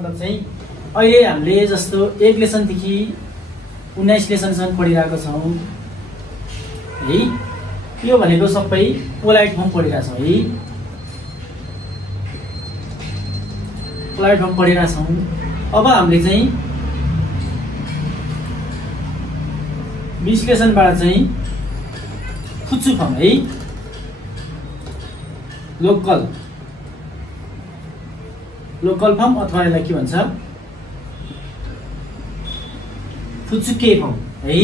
मतलब चाहिँ अहिले हामीले जस्तो 1 लेसनदेखि 19 लेसनसम्म पढिरहेको छौँ है। यो भनेको सबै पोलाइट फर्म पढिरहेको छौँ है। पोलाइट फर्म पढिरहेको छौँ। अब हामीले चाहिँ विश्लेषणबाट चाहिँ फुच्चु फर्म है, लोकल फर्म अथवा यसलाई के भन्छ फुच्चुके फर्म है।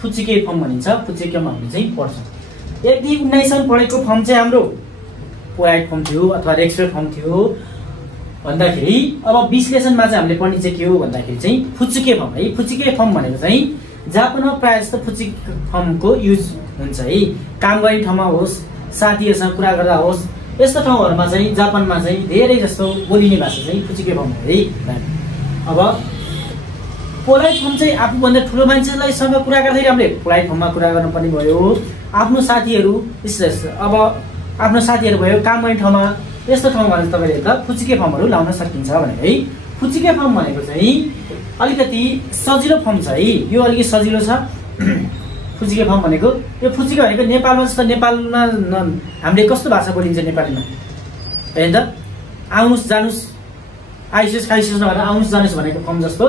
फुच्चुके फर्म भनिन्छ। फुच्चुकेमा हामीले चाहिँ पढ्छौँ। 1 देखि 19 सम्म पढेको फर्म चाहिँ हाम्रो पोलाइट फर्म थियो अथवा रेक्सपेक्ट फर्म थियो भन्दाखेरि अब विश्लेषणमा चाहिँ हामीले पढ्ने चाहिँ के हो भन्दाखेरि चाहिँ फुच्चुके फर्म है। फुच्चुके फर्म भनेको चाहिँ जापानमा प्रायः जस्तो फुच्चुके फर्मको युज हुन्छ है। काम गर्ने ठाउँमा होस्, साथीहरूसँग कुरा गर्दा होस्, यस्तो ठाउँहरूमा चाहिँ जापानमा चाहिँ धेरै जस्तो बोलिने भाषा चाहिँ फुच्चुके फर्म हो है। अब पोलाइट फर्म चाहिँ आफूभन्दा ठुलो मान्छेलाई सँग कुरा गर्दाखेरि हामीले पोलाइट फर्ममा कुरा गर्नुपर्ने भयो। आफ्नो साथीहरू अब आफ्नो साथीहरू भयो, काम गर्ने ठाउँमा, यस्तो ठाउँमा तपाईँले त फुच्चुके फर्महरू लाउन सकिन्छ भने है। फुच्चुके फर्म भनेको चाहिँ अलिकति सजिलो फर्म छ है। यो अलिकति सजिलो छ फुच्चुके फर्म भनेको। यो फुच्चुके भनेको नेपालमा जस्तो नेपालमा हामीले कस्तो भाषा बोलिन्छ नेपालीमा होइन त, आउनुहोस् जानुहोस्, आइसियोस् खाइसियोस् नभएर आउनुहोस् जानुहोस् भनेको फर्म जस्तो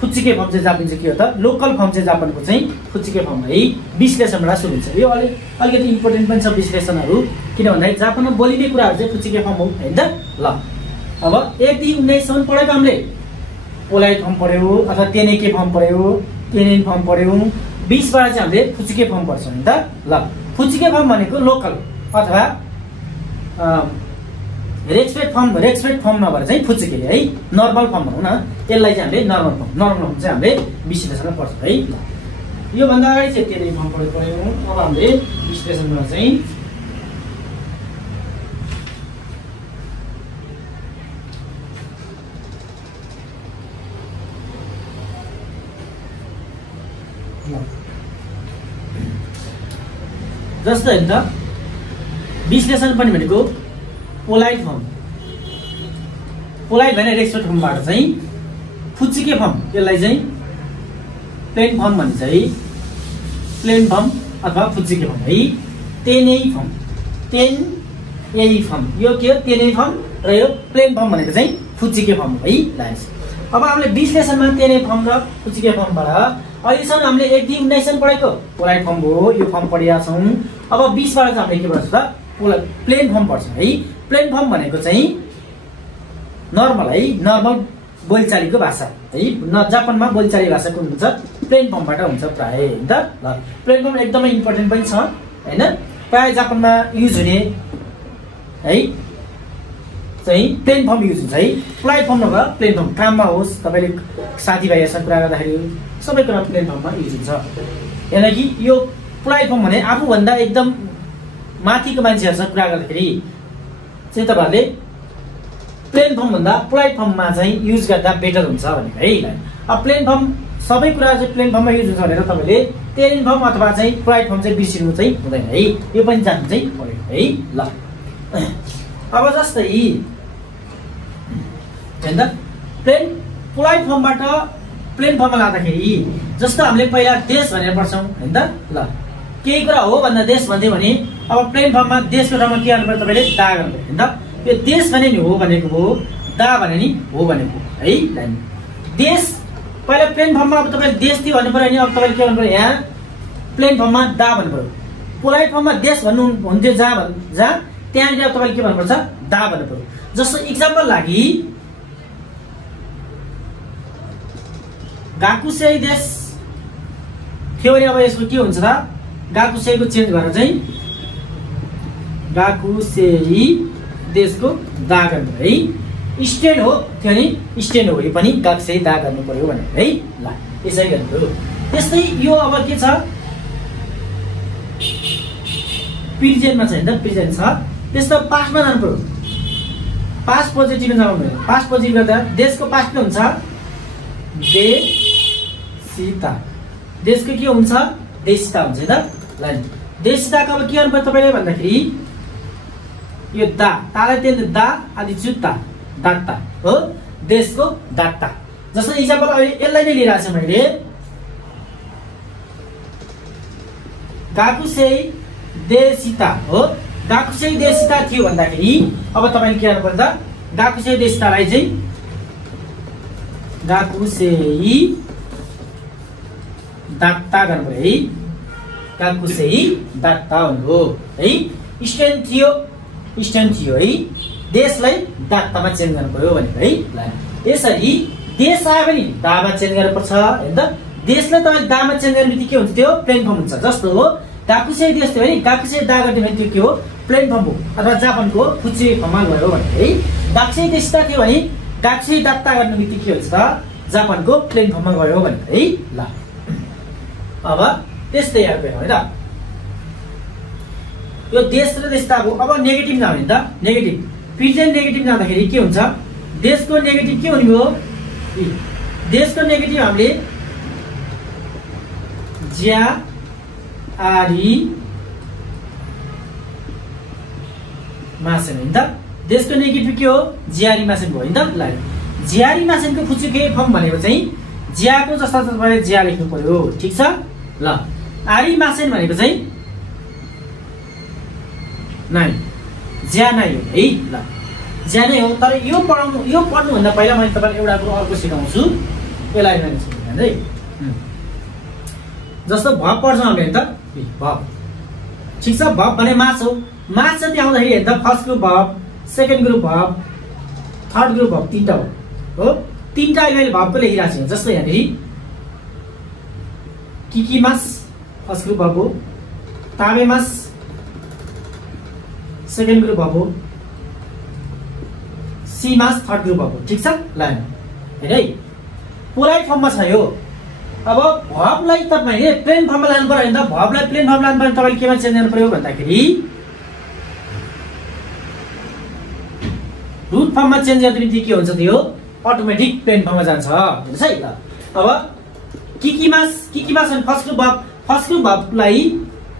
फुच्चुके फर्म चाहिँ जापान चाहिँ के हो त, लोकल फर्म चाहिँ जापानको चाहिँ फुच्चुके फर्म है। विश्लेषणबाट सुरु हुन्छ। यो अलिकति इम्पोर्टेन्ट पनि छ विश्लेषणहरू, किन भन्दाखेरि जापानमा बोलिने कुराहरू चाहिँ फुच्चुके फर्म हो होइन त। ल अब 1 देखि 19 सम्म पढेको हामीले पोलाइट फर्म पढ्यौँ अथवा तेनेके फर्म पढ्यौँ, तेनेन फर्म पढ्यौँ। 20 बाट चाहिँ हामीले फुच्चुके फर्म पढ्छौँ नि त। ल फुच्चुके फर्म भनेको लोकल अथवा रेक्सपेक्ट फर्म नभएर चाहिँ फुच्चुके है, नर्मल फर्म भनौँ न। यसलाई चाहिँ हामीले नर्मल फर्म चाहिँ हामीले विश्लेषणमा पढ्छौँ है। योभन्दा अगाडि चाहिँ तेनेन फर्म पढ्यौँ। अब हामीले विश्लेषणमा चाहिँ जस्तो होइन त, विश्लेषण पनि भनेको पोलाइट फर्म, पोलाइट भने रेक्सपेक्ट फर्मबाट चाहिँ फुच्चुके फर्म, यसलाई चाहिँ प्लेन फर्म भनिन्छ है। प्लेन फर्म अथवा फुच्चुके फर्म है। तेनै फर्म, यो के हो तेनै फर्म र यो प्लेन फर्म भनेको चाहिँ फुच्चुके फर्म है। अब हामीले विश्लेषणमा तेनै फर्म र फुच्चुके फर्मबाट अहिलेसम्म हामीले 1 देखि 19 सम्म पढेको पोलाइट फर्म हो, यो फर्म पढिरहेका छौँ। अब 20 बाट चाहिँ हामीले के पढ्छौँ त, प्लेन फर्म पढ्छौँ है। प्लेन फर्म भनेको चाहिँ नर्मल है, नर्मल बोलचालीको भाषा है। जापानमा बोलचाली भाषा कुन हुन्छ, प्लेन फर्मबाट हुन्छ प्राय होइन त। ल प्लेन फर्म एकदमै इम्पोर्टेन्ट पनि छ होइन। प्राय जापानमा युज हुने है चाहिँ प्लेन फर्म युज हुन्छ है। पोलाइट फर्म नभए प्लेन फर्म, काममा होस्, तपाईँले साथीभाइहरूसँग कुरा गर्दाखेरि सबै कुरा प्लेन फर्ममा युज हुन्छ। यानि कि यो पोलाइट फर्म भने आफूभन्दा एकदम माथिको मान्छेहरूसँग कुरा गर्दाखेरि चाहिँ तपाईँहरूले प्लेन फर्म भन्दा पोलाइट फर्ममा चाहिँ युज गर्दा बेटर हुन्छ भनेको है। अब प्लेन फर्म सबै कुरा चाहिँ प्लेन फर्ममा युज हुन्छ भनेर तपाईँले तेनेन फर्म अथवा चाहिँ पोलाइट फर्म चाहिँ बिर्सिनु चाहिँ हुँदैन है। यो पनि जान्नु चाहिँ पऱ्यो है। ल अब जस्तै होइन त, पोलाइट फर्मबाट प्लेन फर्ममा लाँदाखेरि जस्तो हामीले पहिला देश भनेर पढ्छौँ होइन त। ल केही कुरा हो भन्दा देश भन्थ्यो भने अब प्लेन फर्ममा देशको ठाउँमा के गर्नु पर्यो, तपाईँले दा गर्नु पर्यो होइन त। यो देश भने नि हो भनेको हो, दा भने नि हो भनेको है। देश पहिला प्लेन फर्ममा अब तपाईँले देश थियो भन्नु पर्यो भने अब तपाईँले के गर्नु पर्यो, यहाँ प्लेन फर्ममा दा भन्नु पर्यो। पोलाइट फर्ममा देश भन्नु हुन्थ्यो जहाँ त्यहाँनिर तपाईँले के भन्नुपर्छ, दा भन्नु पर्यो। जस्तो इक्जाम्पल लागि गाकुसेई देश थियो भने अब यसको के हुन्छ त, गाकुसेईको चेन्ज गरेर चाहिँ गाकुसेई देशको दा गर्नु है। स्टेट हो थियो नि, स्टेट हो यो पनि गाकुसेई दा गर्नु पर्यो भनेर है। ल यसरी गर्नु पर्यो। त्यस्तै यो अब के छ, प्रेजेन्टमा छ होइन त, प्रेजेन्ट छ। त्यस्तो पास्टमा जानु पर्यो, पास्ट पोजिटिभमा जानु पर्यो। पास्ट पोजिटिभ गर्दा देशको पास्ट के हुन्छ, देशिता। देशको के हुन्छ, देशिता हुन्छ होइन। ल देशिताको अब के गर्नु पर्यो तपाईँले भन्दाखेरि यो दा, तालाई तेल दा आदि जुत्ता, दात्ता हो। देशको दाता। जस्तो इक्जाम्पल अहिले यसलाई नै लिइरहेको छु मैले, गाकुसेई देशिता हो। गाकुसेई देशिता थियो भन्दाखेरि अब तपाईले के गर्नु पर्छ, गाकुसेई देशितालाई चाहिँ गाकुसेई दाता गर्नु पर्यो है। गाकुसेई दाता भन्नु है। स्ट्यान्ड थियो है, देशलाई दातामा चेन्ज गर्नु पर्यो भनेको है। यसरी देश आयो भने दामा चेन्ज गर्नुपर्छ हैन त। देशलाई तपाईले दामा चेन्ज गर्ने बित्तिकै के हुन्छ, त्यो प्लेन फर्म हुन्छ। जस्तो हो गाकुसेई देश थियो भने गाकुसेई दा गर्ने भने त्यो के हो, प्लेन फर्म हो। अथवा जापानको फुचुके फर्ममा गयो भने है। गाकुसेई देशिता थियो भने गाकुसेई दाता गर्ने बित्तिकै के हुन्छ त, जापानको प्लेन फर्ममा गयो भने है। ल अब त्यस्तै याद गर्नु है त। यो देश र देशताको अब नेगेटिभ जाने त, नेगेटिभ प्रेजेन्ट नेगेटिभ जाँदाखेरि के हुन्छ, देशको नेगेटिभ के हुने हो, देशको नेगेटिभ हामीले ज्यारी मासेन हैन त। देशको नेगेटिभ के हो, ज्यारी मासेन भयो हैन त। ल ज्यारी मासेनको फुचुके फर्म भनेको चाहिँ ज्याको जस्ता तपाईले ज्या लेख्नु पर्यो, ठीक छ। ल आरी मासेन भनेको चाहिँ नाइ, ज्या नै हो है। ल ज्या नै हो। तर यो पढ्नु भन्दा पहिला मैले तपाईलाई एउटा कुरो अर्को सिकाउँछु, यसलाई है। जस्तो भब पढ्छौँ हामीले त, भब ठीक छ। भब भने मास हो। मास जति आउँदाखेरि हेर्दा फर्स्ट ग्रुप भब, सेकेन्ड ग्रुप भब, थर्ड ग्रुप भब, तीनटा हो। तीनटा अहिले भबको लेखिरहेको छु। जस्तो यहाँनिर किकिमास फर्स्ट ग्रुप भब हो, ताबेमास सेकेन्ड ग्रुप भब हो, सीमास थर्ड ग्रुप भब हो, ठीक छ। ल हेर है, पोलाइट फर्ममा छ यो। अब भबलाई तपाईले प्लेन फर्ममा लानु पर्यो नि त। भबलाई प्लेन फर्म लानु पर्यो तपाईले केमा चेन्ज गर्नु पर्यो भन्दाखेरि रुट फर्ममा चेन्ज गर्ने बित्तिकै के हुन्छ, त्यो अटोमेटिक प्लेन फर्ममा जान्छ हेर्नुस् है। अब किकिमास अनि फर्स्ट ग्रुप भबलाई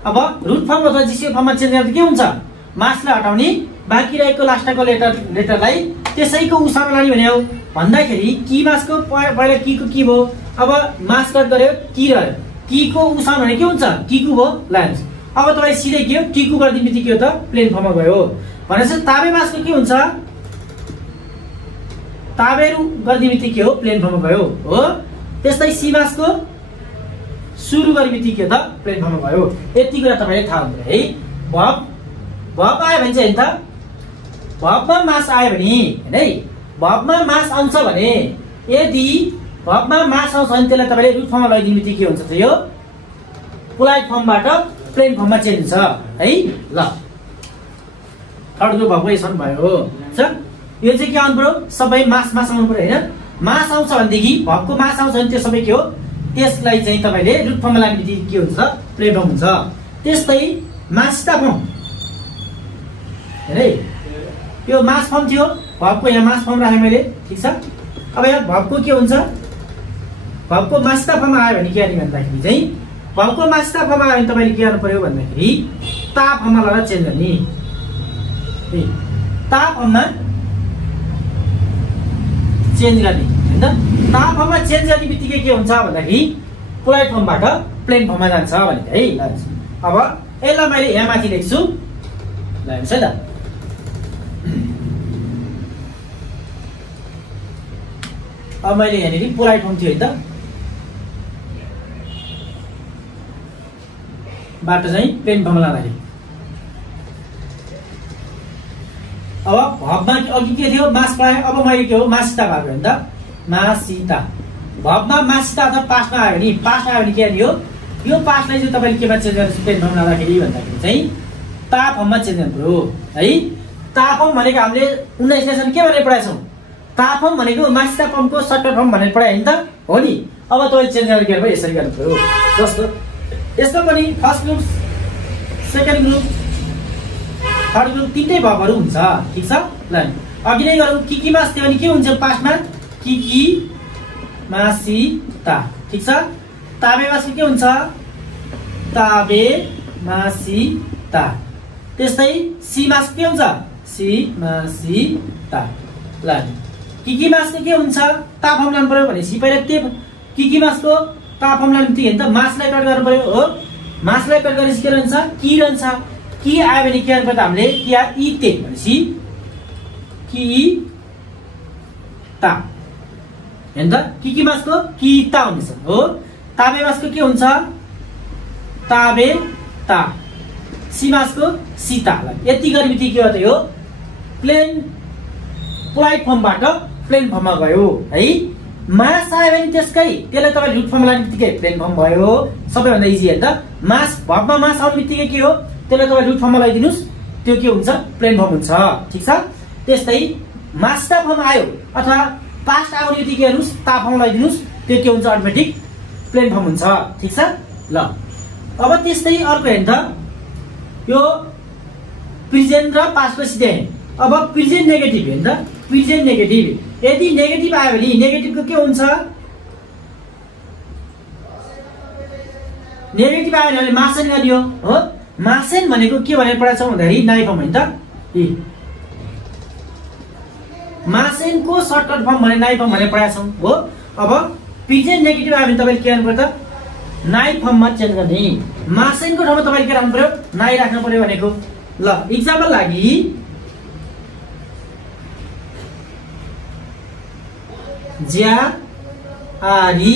अब रुट फर्म अथवा जिसिओ फर्ममा चेन्ज गर्दा के हुन्छ, मासलाई हटाउने, बाँकी रहेको लास्टको लेटरलाई त्यसैको उसामा लाने भने हो। भन्दाखेरि किमासको पहिला किको की भयो, अब मास कट गर्यो की रह्यो, कीको उसान भने के हुन्छ, कीकु भयो। लाइन्स अब तपाईले सिधै के हो, टीकु गर्दिन बित्तिकै के हो त, प्लेन फर्ममा गयो। भनेपछि ताबे मासको के हुन्छ, ताबेरु गर्दिन बित्तिकै के हो, प्लेन फर्ममा गयो हो। त्यस्तै सी मासको सुरु गर्ने बित्तिकै के हो त, प्लेन फर्ममा गयो। यति कुरा तपाईले थाहा हुन्छ है। भब आयो भने चाहिँ हैन त, भबमा मास आयो भने हैन है, भबमा मास आउँछ भने, यदि भबमा मास आउँछ भने त्यसलाई तपाईले रुट फर्ममा लैदिन बित्तिकै के हुन्छ त, यो पोलाइट फर्मबाट प्लेन फर्ममा चेन्ज हुन्छ है। ल थर्ड ग्रुप भबको यसो भयो छ। यो चाहिँ के आउनु पर्यो, सबै मास आउनु पर्यो हैन। मास आउँछ भनेदेखि भबको मास आउँछ भने त्यो सबै के हो, त्यसलाई चाहिँ तपाईले रुट फर्ममा लाग्ने बित्तिकै के हुन्छ, प्लेन फर्म हुन्छ। त्यस्तै मासिता फर्म हैन, यो मास फर्म थियो, भबको यहाँ मास फर्म राखे मैले, ठीक छ। अब यहाँ भबको के हुन्छ, भबको मासिता फर्ममा आयो भने के गर्ने भन्दाखेरि चाहिँ, भबको मासिता फर्ममा आयो भने तपाईले के गर्नु पर्यो भन्दाखेरि ता फर्ममा लगाएर चेन्ज गर्ने। ता फर्ममा चेन्ज गर्ने हैन। ता फर्ममा चेन्ज गर्ने बित्तिकै के हुन्छ भन्दाखेरि पोलाइट फर्मबाट प्लेन फर्ममा जान्छ भने है। अब यसलाई मैले यहाँ माथि लेख्छु, ल हेर्नुस् है त। अब मैले यहाँनिर पोलाइट फर्म थियो है त, बाटो चाहिँ प्लेन फर्ममा लाँदाखेरि। अब भबमा अघि के थियो, मास पाएँ, अब मैले के हो, मासिता भएको नि त, मासिता। भबमा मासिता अथवा पास्टमा आयो भने, पास्ट आयो भने के गर्ने हो, यो पास्टलाई चाहिँ तपाईले केमा चेन्ज गर्नु, प्लेन फर्ममा लाँदाखेरि भन्दाखेरि चाहिँ ता फर्ममा चेन्ज गर्नु पर्यो है। ता फर्म भनेको हामीले 19 लेसन के भनेर पढाएको छौँ, ता फर्म भनेको मासिता फर्मको सर्टकट फर्म भनेर पढायो नि त, हो नि। अब तपाईले चेन्ज गरेर के यसरी गर्नु पर्यो। जस्तो यसमा पनि first group, second group, third group तीनटै भबहरु हुन्छ, ठीक छ। ल अघि नै गरौँ, किकी मास थियो भने के हुन्छ पास्टमा, किकी मासिता, ठीक छ। ताबे मासको के हुन्छ, ताबे मासिता। त्यस्तै सी मास के हुन्छ, सी मासिता। ल किकी मासको के हुन्छ ता फर्म लानु पर्यो भनेपछि पहिला त्यो किकी मासको ता फर्म लानु बित्तिकै त मासलाई कट गर्नु पर्यो हो। मासलाई कट गरेपछि के रहन्छ कि रहन्छ। कि आयो भने के गर्नु पर्छ हामीले कि इ ते भनेपछि कि ता हैन त। किकी मासको कि ता हुन्छ हो। ताबे मासको के हुन्छ ताबे ता। सी मासको सीता। यति गरे बित्तिकै के हो त यो प्लेन पोलाइट फर्मबाट प्लेन फर्ममा गयो है। मास आयो भने त्यसलाई तपाईले रुट फर्म लाने बित्तिकै प्लेन फर्म भयो। सबैभन्दा इजी हैन त। मास भर्बमा मास आउने बित्तिकै के हो त्यसलाई तपाईले रुट फर्ममा लगाइदिनुस् त्यो के हुन्छ प्लेन फर्म हुन्छ। ठीक छ। त्यस्तै मास ता फर्म आयो अथवा पास्ट आउने बित्तिकै हेर्नुस् ता फर्म लगाइदिनुस् त्यो के हुन्छ अटोमेटिक प्लेन फर्म हुन्छ। ठीक छ ल। अब त्यस्तै अर्को हेर्नु त यो प्रेजेन्ट र पास्टको सिधै। अब प्रेजेन्ट नेगेटिभ हेर्नु त। प्रेजेन्ट नेगेटिभ यदि नेगेटिभ आयो भने नेगेटिभको के हुन्छ नेगेटिभ आयो भने मासेन गर्ने हो। मासेन भनेको के भनेर पढाएको छौँ भन्दाखेरि नाइ फर्म होइन त। मासेनको सर्टकट फर्म भने नाइ फर्म भनेर पढाएको छौँ हो। अब प्रेजेन्ट नेगेटिभ आयो भने तपाईले के गर्नु पर्छ नाइ फर्ममा चेन्ज गर्ने। मासेनको ठाउँमा तपाईले के राख्नु पर्यो नाइ राख्नु पर्यो भनेको। ल इक्जाम्पल लागि ज्या आरी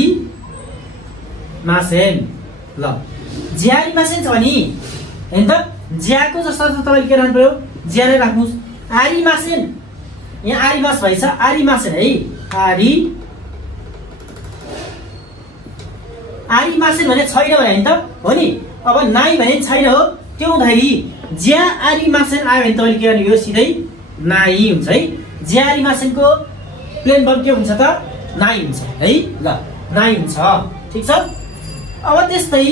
मासेन। ल ज्यारी मासेन छ भने हैन त ज्याको जस्तो तपाईले के राख्नु पर्यो ज्या नै राख्नुस्। आरी मासेन यहाँ आरी मास भइछ आरी मासेन है। आरी मासेन भने छैन भने हैन त हो नि। अब नाइ भने छैन हो। त्यो हुँदाखेरि ज्या आरी मासेन आयो भने तपाईले के गर्नु यो सिधै नाइ हुन्छ है। ज्या आरी मासेनको प्लेन फर्म के हुन्छ त नाइ हुन्छ है। ल नाइ हुन्छ। ठीक छ। अब त्यस्तै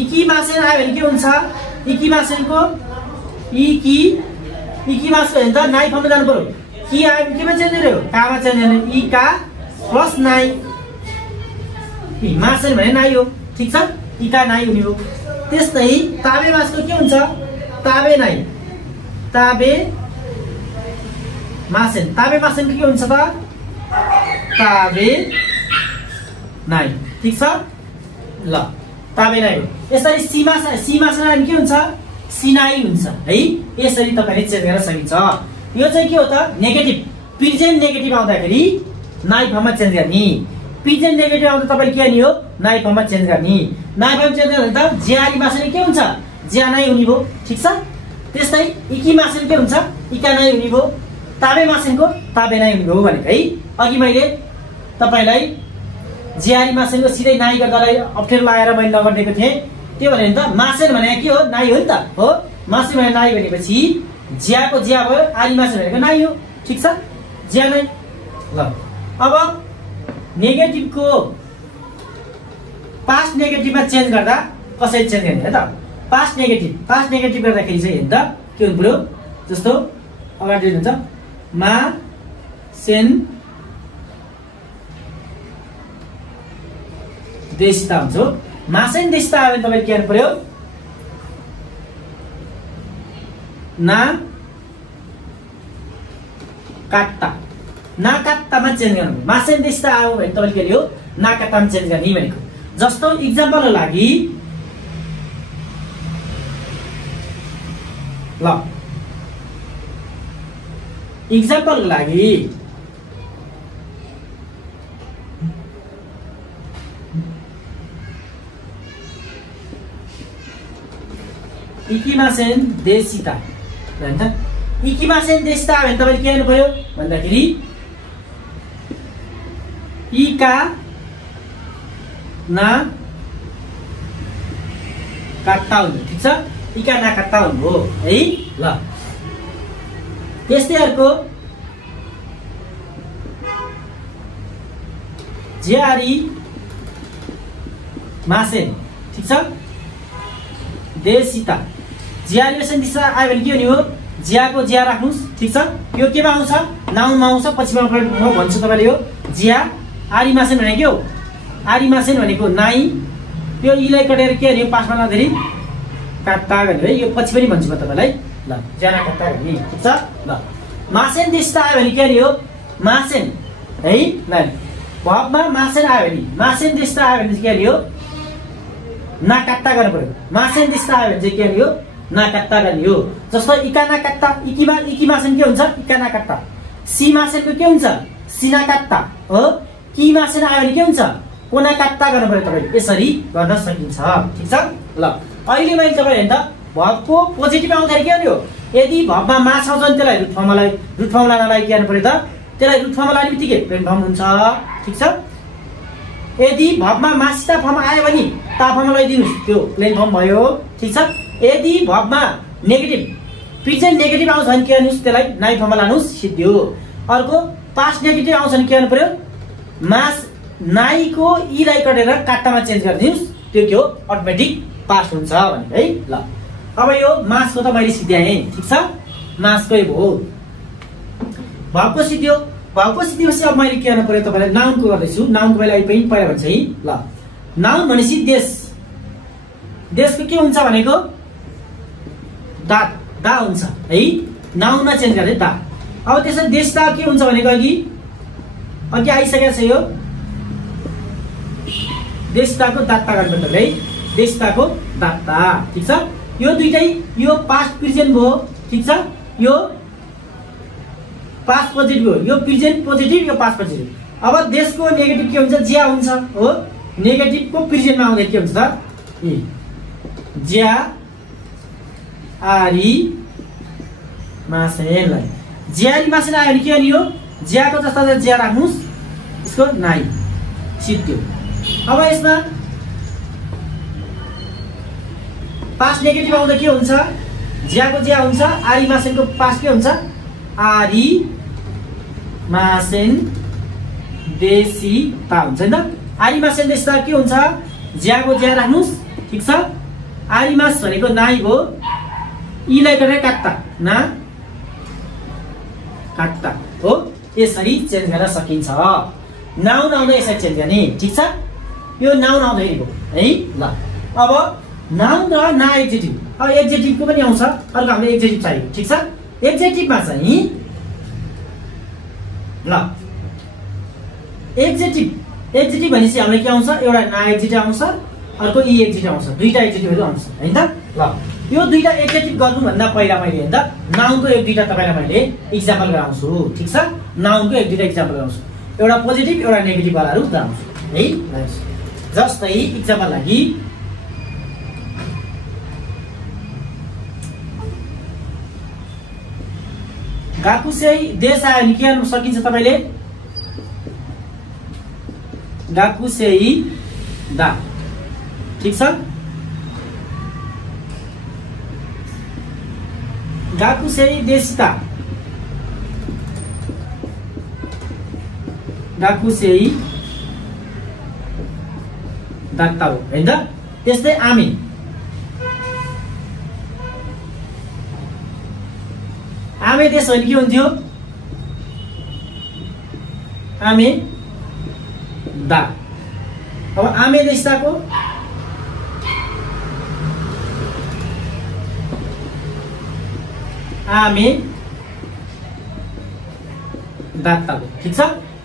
इकी मासेन आयो भने के हुन्छ इकी मासेनको इकी मासको हेर्नु त नाइ फर्ममा जानु पर्यो। कि आयो भने केमा चेन्ज गर्यो कामा चेन्ज गर्ने इ का प्लस नाइ। मासेन भने नाइ हो। ठीक छ। इ का नाइ हुने हो। त्यस्तै ताबे मासको के हुन्छ ताबे नाइ ताबे मासेन। ताबे मासेनको के हुन्छ त ताबे नाइ। ठीक छ। ल ताबे नाइ हो। यसरी सी मासेन के हुन्छ सिनाइ हुन्छ है। यसरी तपाईले चेन्ज गर्न सकिन्छ। यो चाहिँ के हो त नेगेटिभ प्रेजेन्ट नेगेटिभ आउँदाखेरि नाइ फर्ममा चेन्ज गर्ने। प्रेजेन्ट नेगेटिभ आउँदा तपाईले के गर्ने हो नाइ फर्ममा चेन्ज गर्ने। नाइ फर्म चेन्ज गर्दा त ज्यारी मासेन के हुन्छ ज्या नाइ हुने भयो। ठीक छ। त्यस्तै इकी मासेन के हुन्छ इका नाइ हुने भयो। ताबे मासेनको ताबे नाइ हुने भयो भनेको है। अघि मैले तपाईलाई ज्यारी मासेनको सिधै नाइ गर्दालाई अप्ठ्यारो लगाएर मैले नगर्नेको थिएँ। त्यो भने त मासेन भने के हो नाइ हो नि त हो। मासेन भने नाइ भनेपछि ज्याको ज्या भयो आरी मासेन भनेको नाइ हो। ठीक छ। ज्या नाइ। ल अब नेगेटिभको पास्ट नेगेटिभमा चेन्ज गर्दा कसरी चेन्ज गर्ने है त। पास्ट नेगेटिभ गर्दाखेरि चाहिँ हेर्दा के हुनु पर्यो जस्तो अगाडि हुन्छ मा सेन देशिता हुन्छ। मासेन देशिता आयो भने तपाईले के गर्नु पर्यो ना काट्टामा चेन्ज गर्नु। मासेन देशिता आयो भने तपाईले के लियो ना काट्टामा चेन्ज गर्ने भनेको। जस्तो इक्जाम्पलको लागि ल इक्जाम्पलको लागि इकिमासेन देशिता भन्छ। इकिमासेन देशिता भने तपाईले के गर्नु पर्यो भन्दाखेरि इका ना काट्टा हुनु। ठीक छ। इका ना काट्टा हुनु हो है। ल त्यस्तै अर्को ज्यारी मासेन। ठीक छ। देशिता ज्यारी मासेन दिशा आयो भने के हुने हो ज्याको ज्या राख्नुस्। ठीक छ। यो केमा आउँछ नाउनमा आउँछ। पछि म भन्छु तपाईले यो ज्या आरी मासेन भनेको के हो आरी मासेन भनेको नाइ। त्यो इलाई कटेर के हो पासमा नधेरी काट्टा गर्ने है। यो पछि पनि भन्छु म तपाईलाई। ल ज्याना कट्टा गर्ने ठीक छ ल मासेन दिस्ता आयो भने के नि हो मासेन है ल भबमा मासेन आयो भने मासेन दिस्ता आयो भने के नि हो ना कट्टा गर्नु पर्यो मासेन दिस्ता आयो भने चाहिँ के नि हो ना कट्टा गर्ने हो जस्तो इकाना कट्टा इकी मासेन के हुन्छ इकाना कट्टा सी मासेनको के हुन्छ सिना कट्टा हो कि मासेन आयो भने के हुन्छ कोना कट्टा गर्नु पर्यो तपाईले यसरी गर्न सकिन्छ ठीक छ ल अहिले मैले तपाईले हेर्दा भबको पोजिटिभ आउँदाखेरि के हो यदि भबमा मास आउँछ भने त्यसलाई रुट फर्मुला नलाइ के गर्नु पर्यो त त्यसलाई रुट फर्मुला लाने बित्तिकै प्लेन फर्म हुन्छ ठीक छ यदि भबमा मासिता फर्म आयो भने ता फर्म लगाइदिनुस् त्यो प्लेन फर्म भयो ठीक छ यदि भबमा नेगेटिभ प्रेजेन्ट नेगेटिभ आउँछ भने के गर्नुस् त्यसलाई नाइ फर्ममा लानुस् सिद्धियो अर्को पास्ट नेगेटिभ आउँछ भने के गर्नु पर्यो मास नाइको ईलाई कटेर काट्टामा चेन्ज गरिदिनुस् त्यो के हो अटोमेटिक पास्ट हुन्छ भने है ल अब यो मासको त मैले सिद्ध्याएँ ठीक छ मासकै भयो भबको सिद्धियो भबको सिद्धिएपछि अब मैले के गर्नु पर्यो तपाईलाई नाउनको गर्दैछु नाउनको मैले अहिले पनि पहिला भन्छ है ल नाउन भनेपछि देश देशको के हुन्छ भनेको दा दा हुन्छ है नाउनमा चेन्ज गर्ने दा अब त्यसरी देशता के हुन्छ भनेको अघि आइसकेको छ यो देशताको दात्ता गर्नुपर्छ है देशताको दात्ता ठीक छ यो दुईटै यो पास्ट प्रेजेन्ट भयो ठीक छ यो पास्ट पोजिटिभ हो यो प्रेजेन्ट पोजिटिभ यो पास्ट पोजिटिभ अब देशको नेगेटिभ के हुन्छ ज्या हुन्छ हो नेगेटिभको प्रेजेन्टमा आउँदा के हुन्छ त ज्या आरी मासेन ज्यारी मासेन आयो भने के गर्ने हो ज्याको जस्ता ज्या राख्नुस् यसको नाइ सिद्धियो अब यसमा पास्ट नेगेटिभ आउँदा के हुन्छ ज्याको ज्या हुन्छ आरी मासेनको पास्ट के हुन्छ आरी मासेन देशी ता हुन्छ नि त आरी मासेन देशी ता के हुन्छ ज्याको ज्या राख्नुस् ठीक छ आरी मास भनेको नाइ हो इलाई गरेर काट्टा ना काट्टा हो यसरी चेन्ज गर्न सकिन्छ नाउन आउँदा यसरी चेन्ज गर्ने ठीक छ यो नाउन आउँदाखेरि हो है ल अब नाउन र ना एडजेक्टिभ अब एडजेक्टिभको पनि आउँछ अर्को हामीले एडजेक्टिभ चाहियो ठीक छ एडजेक्टिभमा चाहिँ ल एडजेक्टिभ भनेपछि हामीलाई के आउँछ एउटा ना एडजेक्टिभ आउँछ अर्को इ एडजेक्टिभ आउँछ दुईटा एडजेक्टिभहरु आउँछ हैन त ल यो दुईटा एडजेक्टिभ गर्नु भन्दा पहिला मैले हेर्दा नाउनको एक दुईटा तपाईलाई मैले एक्जाम्पल गराउँछु ठीक छ नाउनको एक दुईटा एक्जाम्पल गराउँछु एउटा पोजिटिभ एउटा नेगेटिभ वालाहरु गराउँछु है जस्तै एक्जाम्पल लागि गाकुसेई देश आयो भने के गर्न सकिन्छ तपाईले गाकुसेई दा ठीक छ गाकुसेई देशता गाकुसेई दात्ता हो हैन त त्यस्तै आमे आमे देश भने के हुन्थ्यो आमे दा अब आमे देशताको आमे दात्ता हो ठीक छ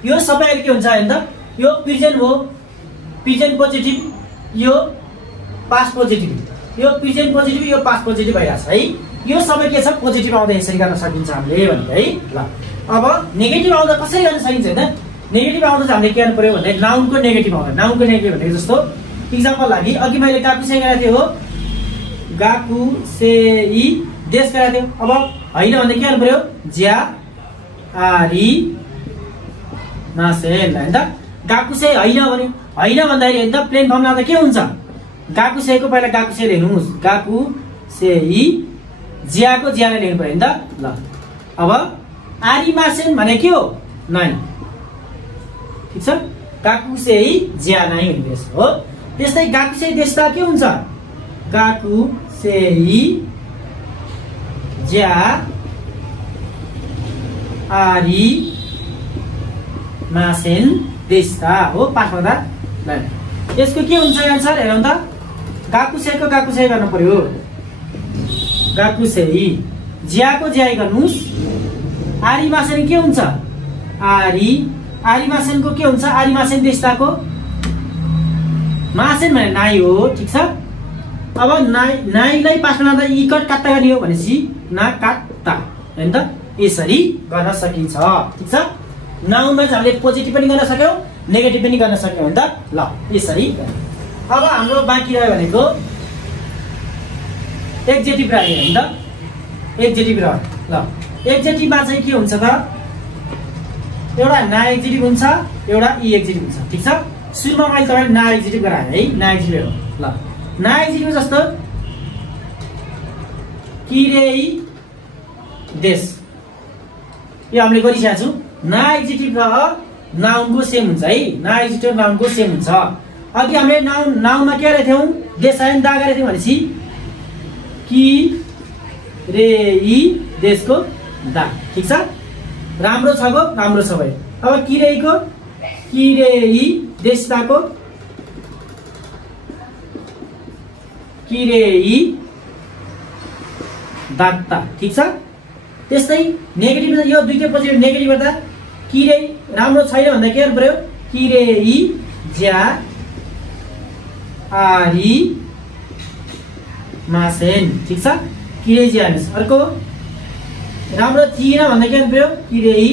यो सबै अहिले के हुन्छ हैन त यो प्रेजेन्ट हो प्रेजेन्ट पोजिटिभ यो पास्ट पोजिटिभ यो प्रेजेन्ट पोजिटिभ यो पास्ट पोजिटिभ भइराछ है यो सबै के छ पोजिटिभ आउँदा यसरी गर्न सकिन्छ हामीले भने है ल अब नेगेटिभ आउँदा कसरी गर्न सकिन्छ हैन नेगेटिभ आउँदा चाहिँ हामीले के गर्नु पर्यो भन्दा नाउनको नेगेटिभ आउँदा नाउनको नेगेटिभ भनेको जस्तो एक्जाम्पल लागि अघि मैले गाकुसेई गरेको थिएँ हो गाकुसेई देश गरेको थियो अब हैन भने के गर्नु पर्यो ज्या आरी मासेन हैन त गाकुसेई हैन भने हैन भन्दाखेरि हैन त प्लेन फर्म लाउँदा के हुन्छ गाकुसेईको पहिला गाकुसेई लेख्नुस् गाकुसेई ज्याको ज्याले लेख्नु पर्यो नि त ल अब आरी मासेन भने के हो नाइ ठीक छ गाकुसेई ज्या नाइ हुनेछ हो त्यस्तै गाकुसेई देशता के हुन्छ गाकुसेई ज्या आरी मासेन देशता हो पास भन्दा ल यसको के हुन्छ आन्सर हेरौँ त गाकुसेईको गाकुसेई गर्नु पर्यो गाकुसेई ज्याको ज्याइ गर्नुस् आरी मासेन के हुन्छ आरी मासेनको के हुन्छ आरी मासेन देशताको मासेन भने नाइ हो ठीक छ। अब नाइलाई पासमा लाँदा इकट काट्ता गर्ने हो भनेपछि ना काट्ता हैन त यसरी गर्न सकिन्छ ठीक छ। नाउनमा चाहिँ हामीले पोजिटिभ पनि गर्न सक्यौ नेगेटिभ पनि गर्न सक्यौ हैन त ल यसरी। अब हाम्रो बाँकी रह्यो भनेको एक्जेक्टिभ रह्यो हैन त एक्जेक्टिभ रह्यो ल। एक्जेक्टिभमा चाहिँ के हुन्छ त एउटा ना एक्जेक्टिभ हुन्छ एउटा इ एक्जेक्टिभ हुन्छ ठीक छ। सुरुमा मैले तपाईले ना एक्जेक्टिभ गराएँ है ना एक्जेक्टिभ हो ल। ना एक्जेक्टिभ जस्तो किरेई देश यो हामीले गरिसकेका छौँ। ना एक्जेक्टिभ र नाउनको सेम हुन्छ है ना एक्जेक्टिभ नाउनको सेम हुन्छ। अघि हामीले नाउनमा के गरेका थियौँ देशायन दा गरेका थियौँ भनेपछि कि रे इ देशको दा ठीक छ। राम्रो छ गो राम्रो छ भयो। अब किरेईको किरेई देशताको किरेई दात्ता ठीक छ। त्यस्तै नेगेटिभ यो दुईटै पछि नेगेटिभ गर्दा किरेई राम्रो छैन भन्दा के गर्नु पर्यो किरेई ज्या आरी मासेन ठीक छ किरेई ज्या आरी। अर्को राम्रो थिएन भन्दा के गर्नु पर्यो किरेई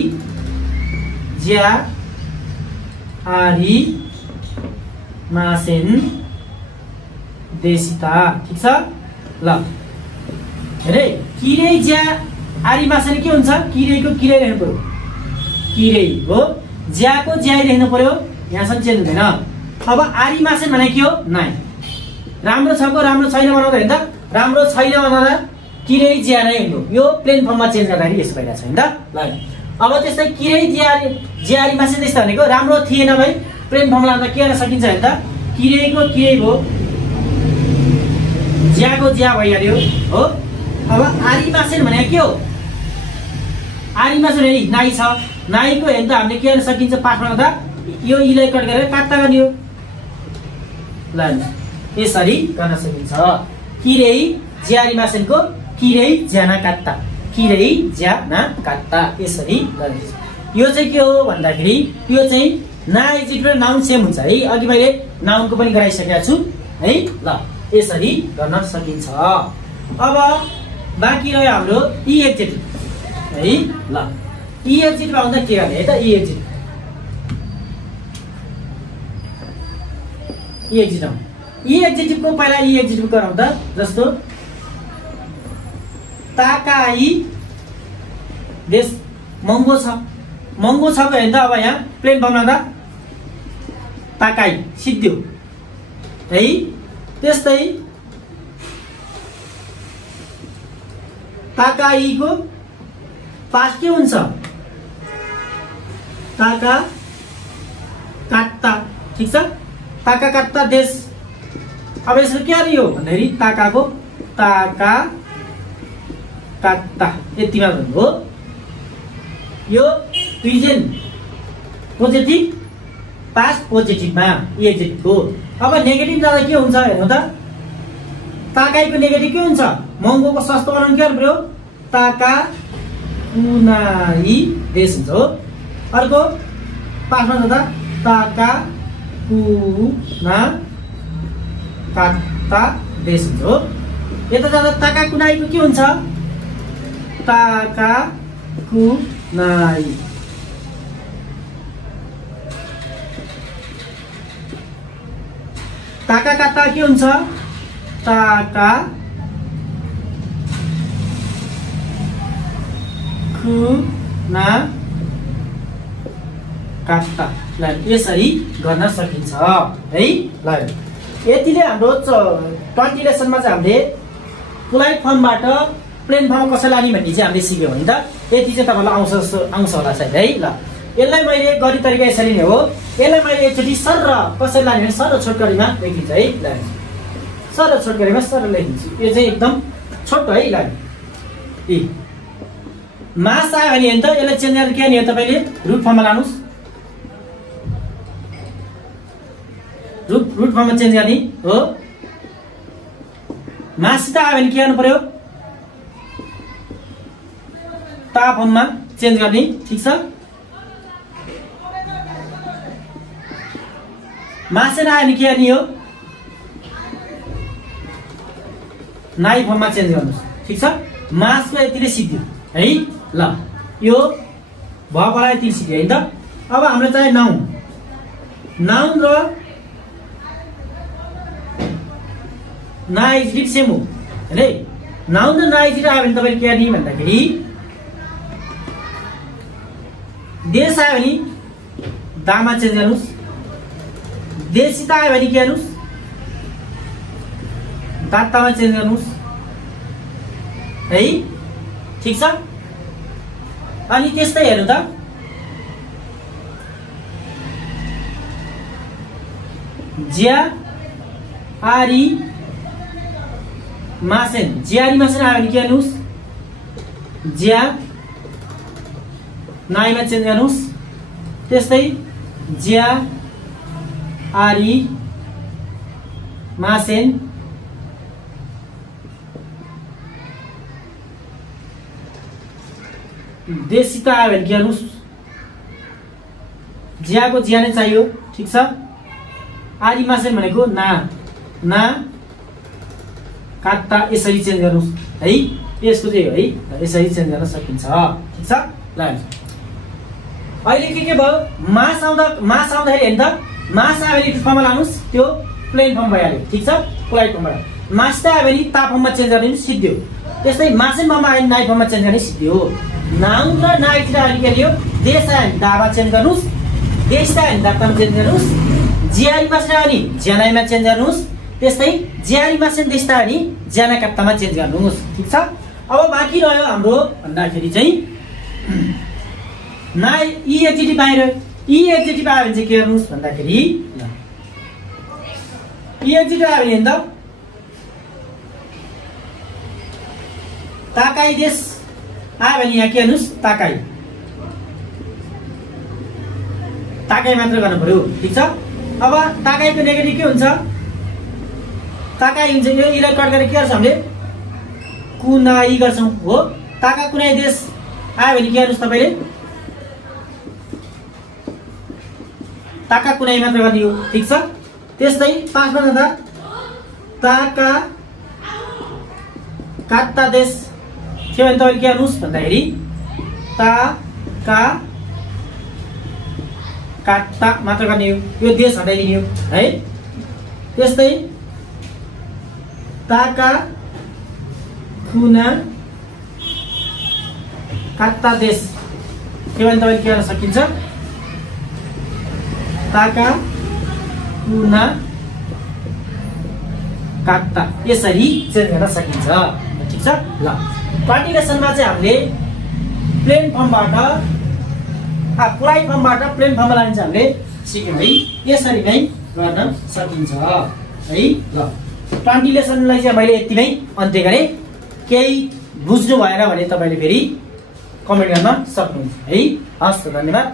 ज्या आरी मासेन देशिता ठीक छ ल। हेरे किरेई ज्या आरी मासेन के हुन्छ किरेईको किरेई लेख्नु पर्यो किरेई हो ज्याको ज्याइ लेख्नु पर्यो यहाँसम्म चेन्ज हुँदैन। अब आरी मासेन भने के हो नाइ राम्रो छको राम्रो छैन बनाउँदा हैन त राम्रो छैन बनाउँदा किरेई ज्या नै हुनु यो प्लेन फर्ममा चेन्ज गर्दाखेरि यसो भइरहेछ हैन त ल। अब त्यस्तै किरेई ज्या आरी मासेन त्यस्तो भनेको राम्रो थिएन भाइ प्लेन फर्ममा लाँदा के गर्न सकिन्छ हैन त किरेईको किरेई भयो ज्याको ज्या भइहाल्यो हो। अब आरी मासेन भने के हो आरी मासेन नाइ छ नाइको हेर्दा त हामीले के गर्न सकिन्छ पाठमा गर्दा यो इलाई कट गरेर काट्ता गर्ने हो ल यसरी गर्न सकिन्छ। किरेई ज्यारी मासेनको किरेई ज्याना काट्ता किरेई ज्याना काट्ता यसरी गरिन्छ। यो चाहिँ के हो भन्दाखेरि यो चाहिँ ना एक्जेक्टिभ र नाउन सेम हुन्छ है। अघि मैले नाउनको पनि गराइसकेको छु है ल यसरी गर्न सकिन्छ। अब बाँकी रह्यो हाम्रो इ एक्जेक्टिभ है ल। इ एक्जेक्टिभ आउँदा के गर्ने है त इ एक्जेक्टिभको पहिला इ एक्जेक्टिभ गराउँदा जस्तो ताकाई देश महँगो छ भने त अब यहाँ प्लेन बनाउँदा ताकाई सिद्धियो है। त्यस्तै ताकाईको पास के हुन्छ ताका काट्ता ठीक छ ताका काट्ता देश। अब यसको के अरे यो भन्दाखेरि ताकाको ताका काट्ता यतिमा भन्नु हो। यो प्रेजेन्ट पोजिटिभ पास्ट पोजिटिभमा एक्जेक्टिभको। अब नेगेटिभ जाँदा के हुन्छ हेर्नु त ताकाईको नेगेटिभ के हुन्छ महँगोको सस्तो बनाउनु के गर्नु पर्यो ताका कुनाई देश हुन्छ हो। अर्को पासमा जाँदा ताका कुना काट्ता देश हुन्छ हो। यता जाँदा ताका कुनाईको के हुन्छ ताका कुनाई ताका काट्ता के हुन्छ ताका कुना काट्ता ल यसरी गर्न सकिन्छ है ल। यतिले हाम्रो 20 लेसनमा चाहिँ हामीले पोलाइट फर्मबाट प्लेन फर्म कसरी लाने भन्ने चाहिँ हामीले सिक्यौँ नि त। यति चाहिँ तपाईँलाई आउँछ होला सायद है ल। यसलाई मैले गरी तरिका यसरी नै हो। यसलाई मैले एकचोटि सर कसरी लाने भने सर छोटकरीमा लेखिन्छ है ल। सर छोटकरीमा सर लेखिन्छु यो चाहिँ एकदम छोटो है ल। मास आयो भने त यसलाई चेन्ज गरेर के गर्ने हो तपाईँले रुट फर्ममा लानुहोस् रुट फर्ममा चेन्ज गर्ने हो। मासित आयो भने के गर्नु पर्यो ता फर्ममा चेन्ज गर्ने ठीक छ। मासेन आयो भने के गर्ने हो नाइ फर्ममा चेन्ज गर्नुस् ठीक छ। मासको यतिले सिद्धियो है ल यो भएकोलाई यति सिद्धियो हैन त। अब हाम्रो चाहिँ नाउन र नाइजेटिभ सेम हो हैन। नाउन र नाइजेटिभ आयो भने तपाईले के गर्ने भन्दाखेरि देश आयो भने दामा चेन्ज गर्नुस्, देशिता आयो भने के गर्नुस् दात्तामा चेन्ज गर्नुस् है ठीक छ। अनि त्यस्तै हेर्नु त ज्या आरी मासेन ज्यारी मासेन आयो भने के गर्नुस् ज्या नाइमा चेन्ज गर्नुस्। त्यस्तै ज्या आरी मासेन देशिता आयो भने के गर्नुस् ज्याको ज्या नै चाहियो ठीक छ। आरी मासेन भनेको ना काट्टा यसरी चेन्ज गर्नुस् है। यसको चाहिँ हो है यसरी चेन्ज गर्न सकिन्छ ठीक छ। ल अहिले के भयो मास आउँदाखेरि हेर्नु त मास आयो भने फर्ममा लानुस् त्यो प्लेन फर्म भइहाल्यो ठीक छ। पोलाइट फर्म भयो। मास त आयो भने ता फर्ममा चेन्ज गर्ने सिद्धियो। त्यस्तै मासेन फर्ममा आयो भने नाइ फर्ममा चेन्ज गर्ने सिद्धियो। नाउन र नाइजेटिभ आयो भने के लियो देश आयो भने दामा चेन्ज गर्नुस्, देश आयो भने दात्तामा चेन्ज गर्नुस्, ज्यारी मासेन आयो भने ज्यानाइमा चेन्ज गर्नुस्। त्यस्तै ज्यारी मासेन देशता आयो भने ज्याना कात्तामा चेन्ज गर्नुस् ठीक छ। अब बाँकी रह्यो हाम्रो भन्दाखेरि चाहिँ नाइ ई एडजेक्टिभ बाहिर ई एडजेक्टिभ आयो भने चाहिँ के गर्नुस् भन्दाखेरि ई एडजेक्टिभ आयो भने त ताकाई देश आयो भने यहाँ के गर्नुस् ताकाई मात्र गर्नु पर्यो ठीक छ। अब ताकाईको नेगेटिभ के हुन्छ ताकाई हुन्छ यो इलाई कट गरेर के गर्छ हामीले कुनाई गर्छौं हो। ताका कुनै देश आयो भने के गर्नुस् तपाईले ताका कुनै मात्र गर्ने हो ठीक छ। त्यस्तै 5 मा जाँदा ताका काट्टा देश के भन्छ तपाईले के गर्नुस् भन्दाखेरि ताका काट्टा मात्र गर्ने हो यो देश हटाइदिने हो है। त्यस्तै ताका कुना काट्टा देश के भन्छ तपाईले के गर्न सकिन्छ ताका कुना काट्टा यसरी चेन्ज गर्न सकिन्छ ठीक छ। ल पार्टिकुलेसनमा चाहिँ हामीले प्लेन फर्मबाट पोलाइट फर्मबाट प्लेन फर्ममा लाने चाहिँ हामीले सिक्यौं है। यसरी नै गर्न सकिन्छ है। ल ट्रान्सलेसनलाई चाहिँ मैले यति नै अन्त्य गरे। केही बुझ्नु भएन भने तपाईले फेरि कमेन्ट गर्न सक्नुहुन्छ है। हस् त धन्यवाद।